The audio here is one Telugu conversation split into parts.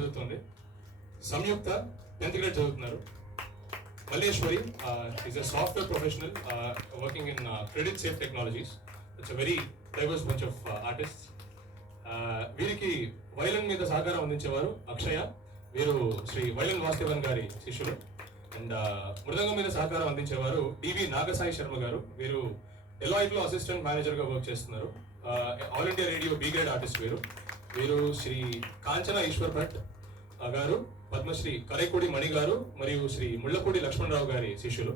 చదువుతుంది. సంయుక్త 10th గ్రేడ్ చదువుతున్నారు. Malleswari is a software professional working in credit safe technologies. It's a very divorce bunch of artists. వీరికి వైలన్ మీద సహకారం అందించేవారు అక్షయ. వీరు శ్రీ వైలన్ వాసుదేవన్ గారి శిష్యులు. అండ్ మృదంగం మీద సహకారం అందించేవారు డివి నాగసాయి శర్మ గారు. వీరు డెలాయిట్లో అసిస్టెంట్ మేనేజర్గా వర్క్ చేస్తున్నారు. All India Radio B grade artist వీరు శ్రీ కాంచన ఈశ్వర్ భట్ గారు, పద్మశ్రీ కరైకూడి మణి గారు మరియు శ్రీ ముళ్ళపూడి లక్ష్మణరావు గారి శిష్యులు.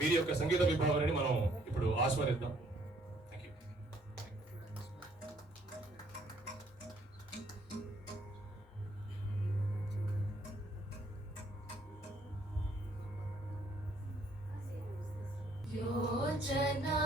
వీరి యొక్క సంగీత విభావాన్ని మనం ఇప్పుడు ఆస్వాదిద్దాం. योजना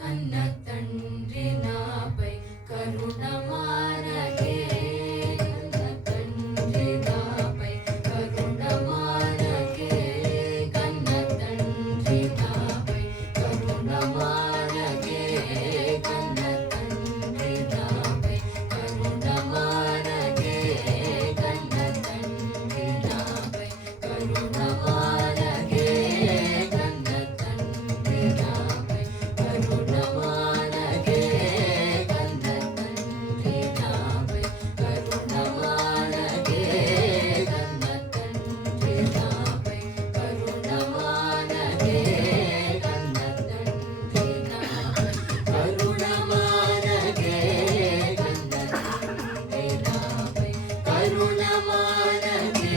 కన్న తండ్రి నాపై కరుణ మానకే, కన్న తండ్రి నాపై కరుణ మానకే, కన్న తండ్రి నాపై కరుణ మానకే, కన్న తండ్రి నాపై కరుణ మానకే, కన్న తండ్రి నాపై కరుణ మానకే, కన్న తండ్రి నాపై కరుణ మానకే, కన్న తండ్రి నాపై కరుణ మానకే, కన్న తండ్రి నాపై కరుణ మానకే, కన్న తండ్రి నాపై కరుణ మానకే, కన్న తండ్రి నాపై కరుణ మానకే,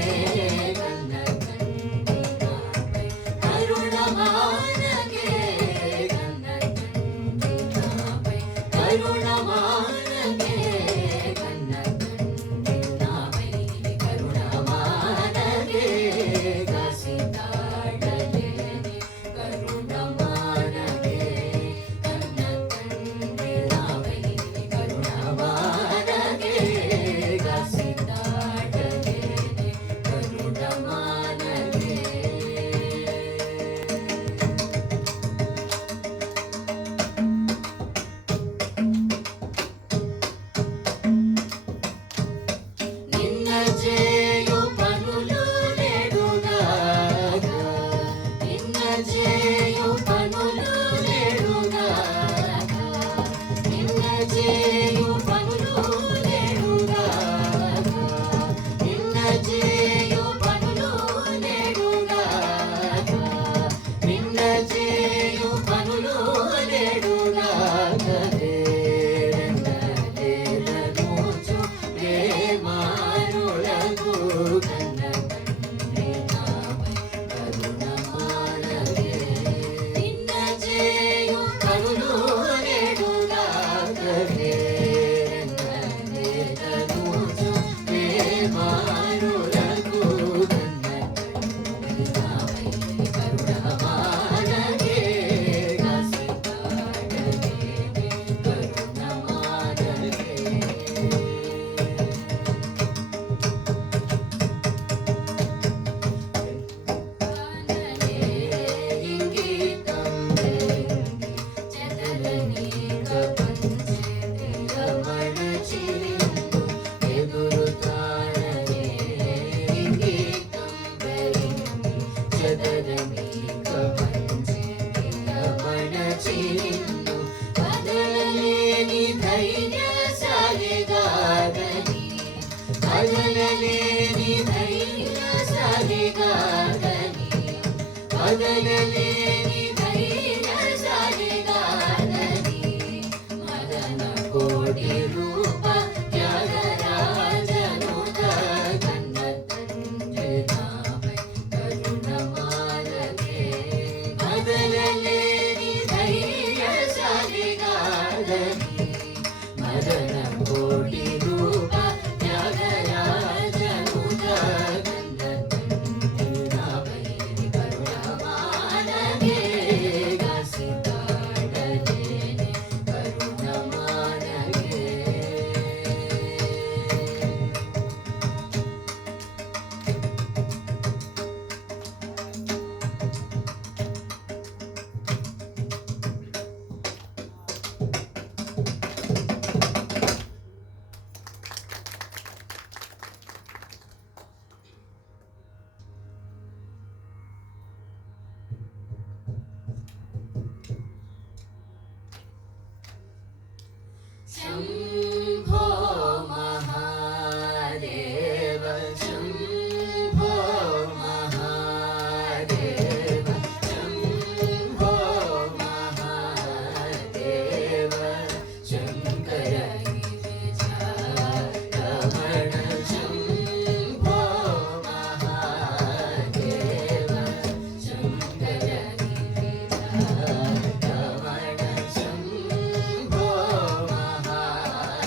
కన్న తండ్రి నాపై కరుణ మానకే, కన్న తండ్రి నాపై కరుణ మానకే, కన్న తండ్రి నాపై కరుణ మానకే, కసితాడలేని కరుణ మానకే, కన్న తండ్రి నాపై కరుణ మానకే, కసితాడలేని కరుణ మానకే. నిన్న చేయు పనులు లేడుగాక, నిన్న చేయు పనులు లేడుగాక, నిన్న చేయు పనులు లేడుగాక, నిన్న చేయు పనులు లేడుగాక, నిన్న చేయు పనులు లేడుగాక, లేరనూచు ప్రేమానులకు కన్న తండ్రి నాపై కరుణ మానకే, నిన్న చేయు పనులు లేడుగాక, లేరనూచు ప్రేమానులకు కన్న తండ్రి నాపై కరుణ మానకే, కసితాడలేని కరుణ మానకే. ఇంగీతం వెలింగి చెదలనీక పంచేతి రమణ చిరిందు ఎదురు తాననే, ఇంగీతం వెలింగి చెదలనీక పంచేతి రమణ చిరిందు కదలలేని ధైర్యశాలిగాగని, కదలలేని ధైర్యశాలిగాగని, కదలలేని ధైర్యశాలిగాగని, ಕೋಟಿ ರೂಪ ತ್ಯಾಗರಾಜನುತ ಕನ್ನ ತಂದೆ ನಾವೈ ಕರುಣ ಮಾರಗೆ ಮೊದಲಲೇರಿ ಧೈರ್ಯಶಾಲಿಗಾದನಿ ಮರಣ ಕೋಟಿ ರೂಪ ತ್ಯಾಗರಾಜನುತ ಕನ್ನ ತಂದೆ ನಾವೈ ಕರುಣ ಮಾರಗೆ ಗಾಸಿತಾಡಲೇನೆ ಕರುಣ ಮಾರಗೆ शम्भो महादेव शम्भो महादेव शम्भो महादेव शङ्कर गिरिजारमण शम्भो महादेव शङ्कर गिरिजारमण शम्भो महादेव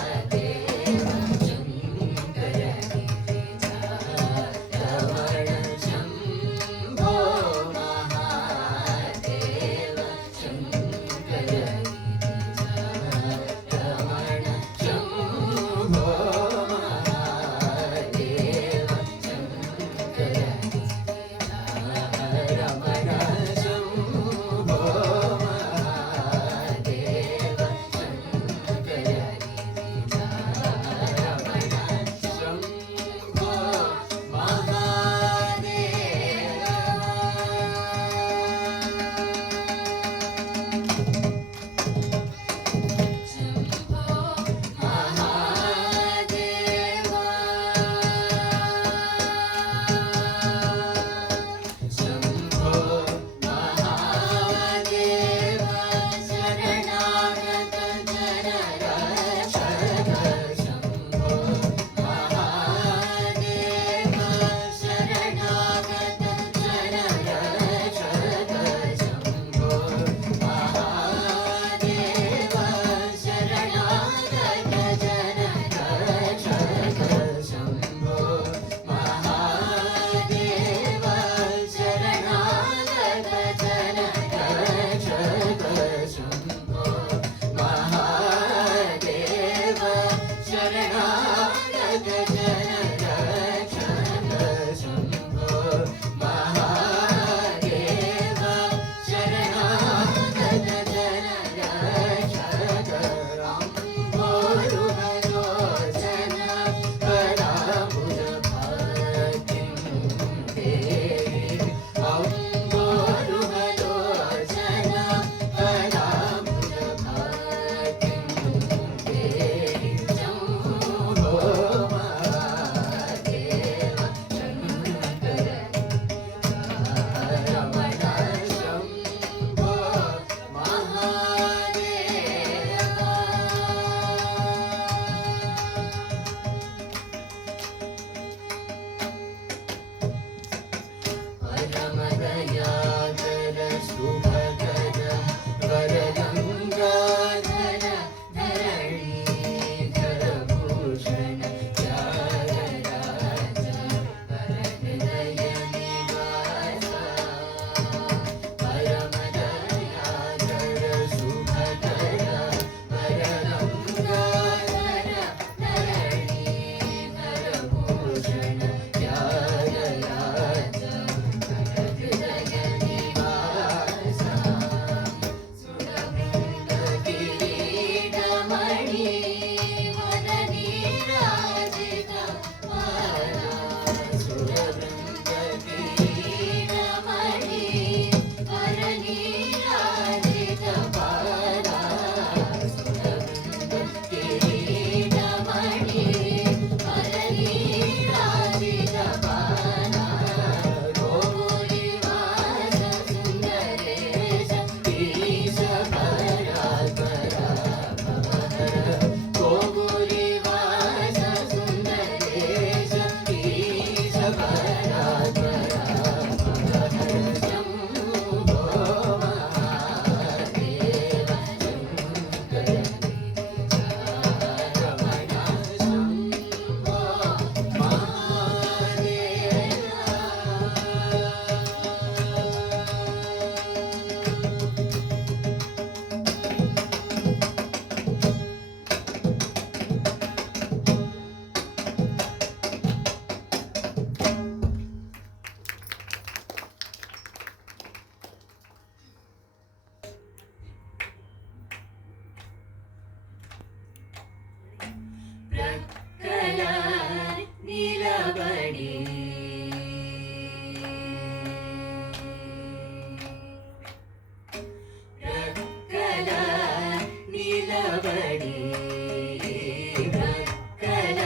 ప్రక్కల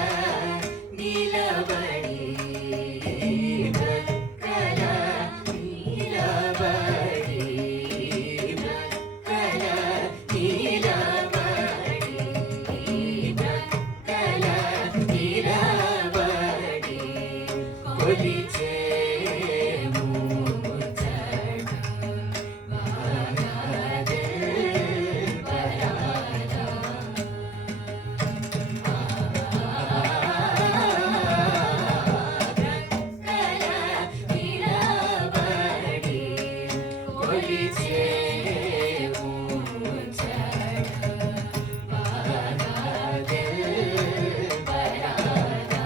నిలబడి ప్రక్కల నిలబడి ప్రక్కల నిలబడి ప్రక్కల నిలబడి కొలిచేము ముచ్చట బాగాదెల్ పరాదా ప్రక్కల నిలబడి కొలిచేము ముచ్చట బాగాదెల్ పరాదా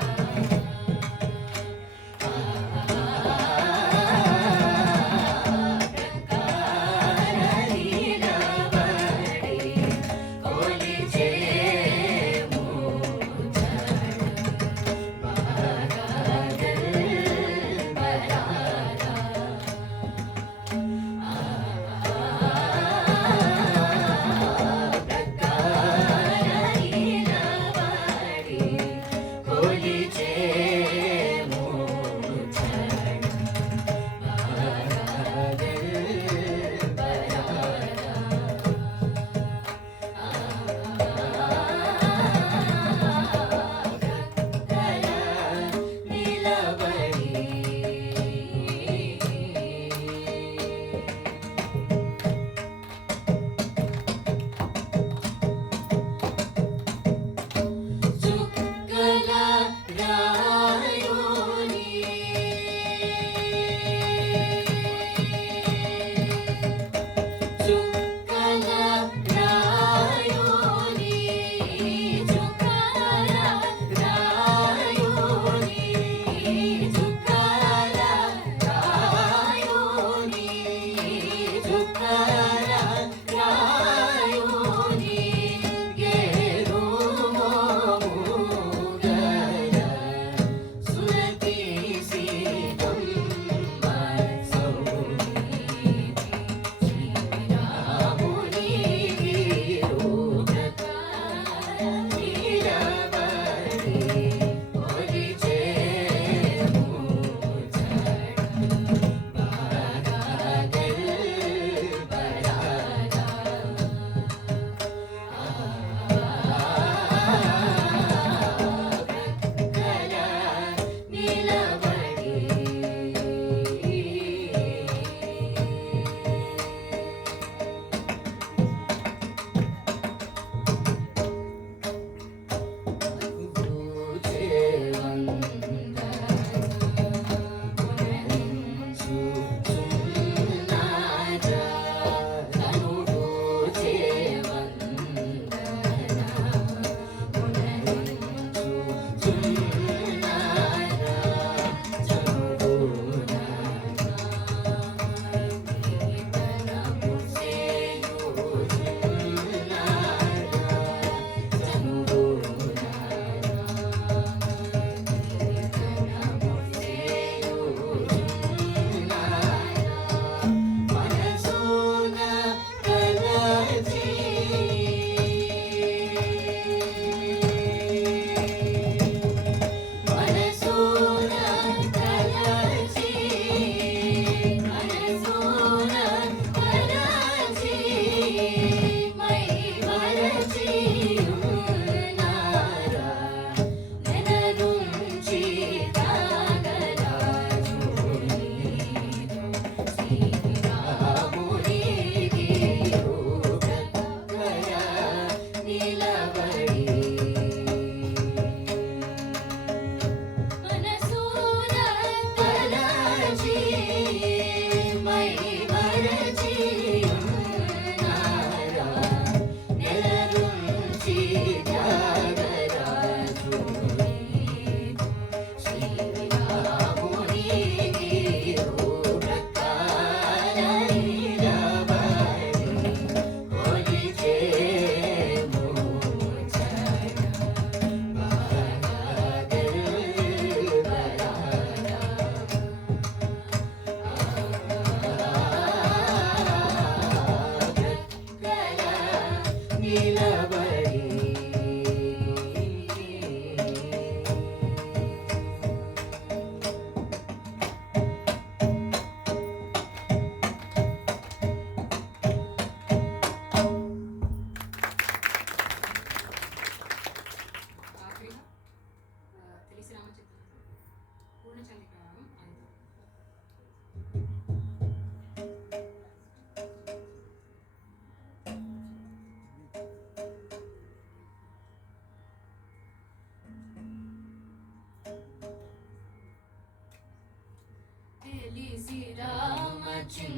తెలిసి రామచింతనతో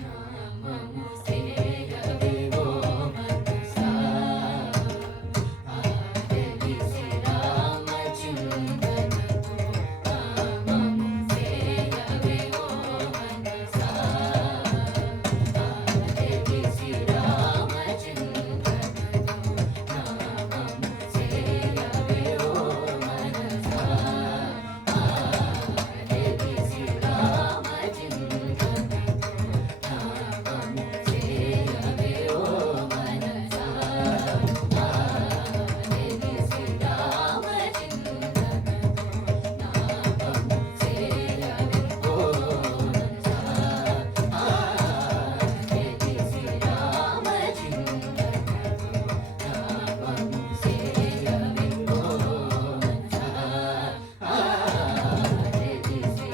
నామము సేయవే ఓ మనసా. తెలిసి రామచింతనతో నామము సేయవే ఓ మనసా. తెలిసి రామచింతనతో నామము సేయవే ఓ మనసా. తెలిసి రామచింతనతో నామము సేయవే ఓ మనసా. తెలిసి రామచింతనతో నామము సేయవే ఓ మనసా. తెలిసి రామచింతనతో నామము సేయవే ఓ మనసా. తెలిసి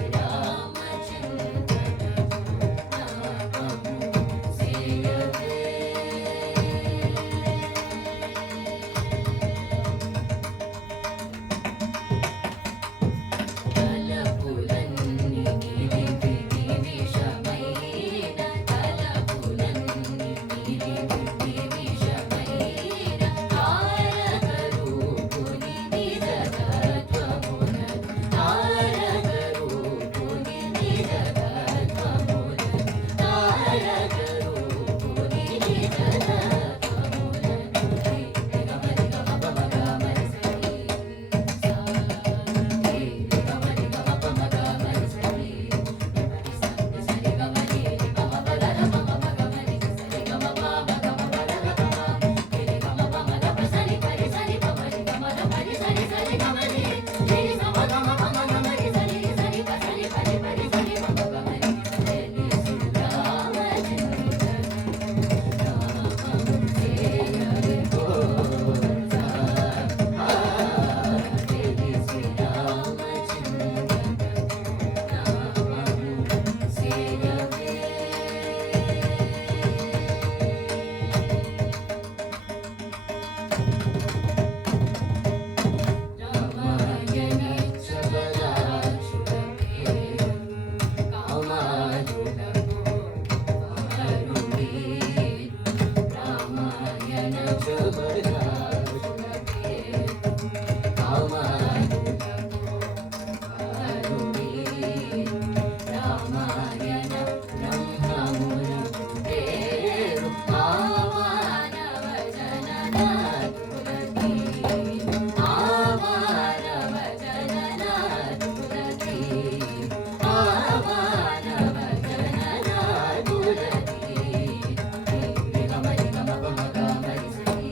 తలపులన్నీ నిలిపి నిమిషమైన తలపులన్నీ నిలిపి నిమిషమైన తారక రూపుని నిజ తత్వమున తారక రూపుని నిజ తత్వమున తారక రూపుని నిజ తత్వమున గమని గమ గమని సరి సా గమని గమ గమని సరి సరి గమని గమ బదర గమ గమని సరి గమ గమ గమ బదర గమ గిరి గమ గమ గమ సరి పరి సరి గమని గమ పరి సరి సరి గమని గిరి గమ గమ గమ గమని సరి సరి పరి పరి పరి సరి గమ గమని తెలిసి రామచింతనతో నామము సేయవే ఓ మనసా. తెలిసి రామచింతనతో నామము సేయవే. రామాయణే చబలాక్షురమే కామాయుధము వారుణీరు. రామాయణ చబలాక్షురమే కామాయుధము వారుణీరు. రామాయణ బ్రహ్మమునకు పేరు ఆమానవ జననాథులకి. ఆమానవ జననాథులకి. ఆమానవ జననాథులకి. గమని గమ గమ గమని సరి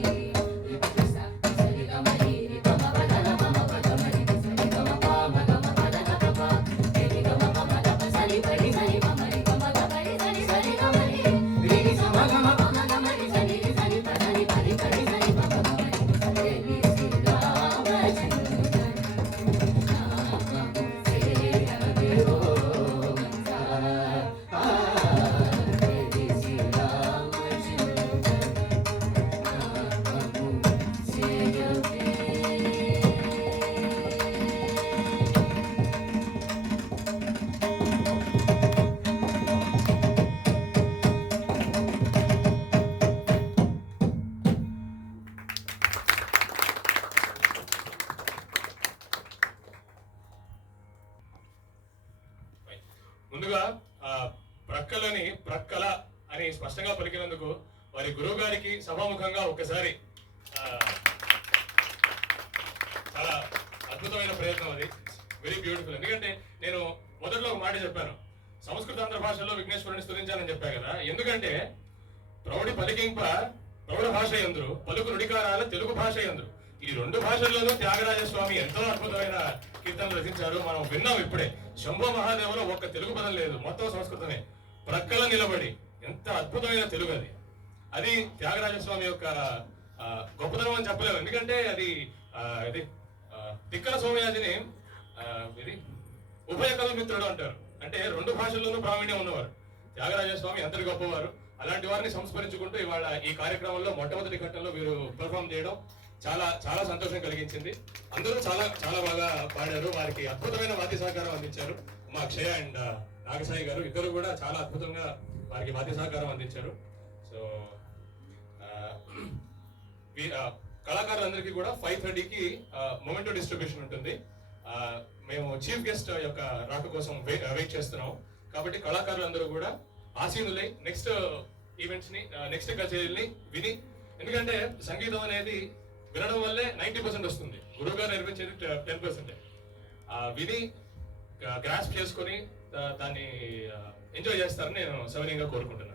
సరి గమని గమ బదల గమ గమని సరి గమ గమ గమ బదల గమ గిరి గమ గమ గమ సరి పరి సరి గమని గమ గమని సరి సరి గమని గిరి గమ గమ గమ గమని సరి సరి పరి పరి పరి సరి గమ గమని తెలిసి రామచింతనతో నామము సేయవే ఓ మనసా. తెలిసి రామచింతనతో నామము సేయవే. ముందుగా ప్రక్కలని ప్రక్కల అని స్పష్టంగా పలికినందుకు వారి గురువు గారికి సభాముఖంగా ఒక్కసారి చాలా అద్భుతమైన ప్రయత్నం అది. Very beautiful. ఎందుకంటే నేను మొదట్లో ఒక మాట చెప్పాను, సంస్కృతాంధ్ర భాషలో విఘ్నేశ్వరుని స్తుతించాలని చెప్పా కదా. ఎందుకంటే ప్రౌఢి పలికింప ప్రౌఢ భాష యందు, పలుకు నుడికారాల తెలుగు భాష యందు. ఈ రెండు భాషల్లోనూ త్యాగరాజస్వామి ఎంతో అద్భుతమైన కీర్తనలు రచించారు. మనం విన్నాం ఇప్పుడే. శంభో మహాదేవులో ఒక్క తెలుగు పదం లేదు, మొత్తం సంస్కృతమే. ప్రక్కల నిలబడి ఎంత అద్భుతమైన తెలుగు అది. అది త్యాగరాజస్వామి యొక్క గొప్పతనం అని చెప్పలేము. ఎందుకంటే అది ఇది తిక్కన సోమయాజిని ఇది ఉభయ కవి మిత్రుడు అంటారు. అంటే రెండు భాషల్లోనూ ప్రావీణ్యం ఉన్నవారు త్యాగరాజస్వామి. ఎంతటి గొప్పవారు. అలాంటి వారిని సంస్మరించుకుంటూ ఇవాళ ఈ కార్యక్రమంలో మొట్టమొదటి ఘట్టంలో వీరు పెర్ఫార్మ్ చేయడం చాలా చాలా సంతోషం కలిగించింది. అందరూ చాలా చాలా బాగా పాడారు. వారికి అద్భుతమైన వాద్య సహకారం అందించారు. మా అక్షయ అండ్ నాగసాయి గారు ఇద్దరు కూడా చాలా అద్భుతంగా వారికి వాద్య సహకారం అందించారు. సో కళాకారులందరికీ కూడా 5:30కి మొమెంటో డిస్ట్రిబ్యూషన్ ఉంటుంది. మేము చీఫ్ గెస్ట్ యొక్క రాక కోసం వెయిట్ చేస్తున్నాం. కాబట్టి కళాకారులందరూ కూడా ఆసీనులై నెక్స్ట్ ఈవెంట్స్ ని నెక్స్ట్ కచేరీని విని, ఎందుకంటే సంగీతం అనేది వినడం వల్లే 90% వస్తుంది, గురువు గారు నేర్పించేది 10%. విని గ్రాస్ప్ చేసుకొని దాన్ని ఎంజాయ్ చేస్తారని నేను సవినీయంగా కోరుకుంటున్నాను.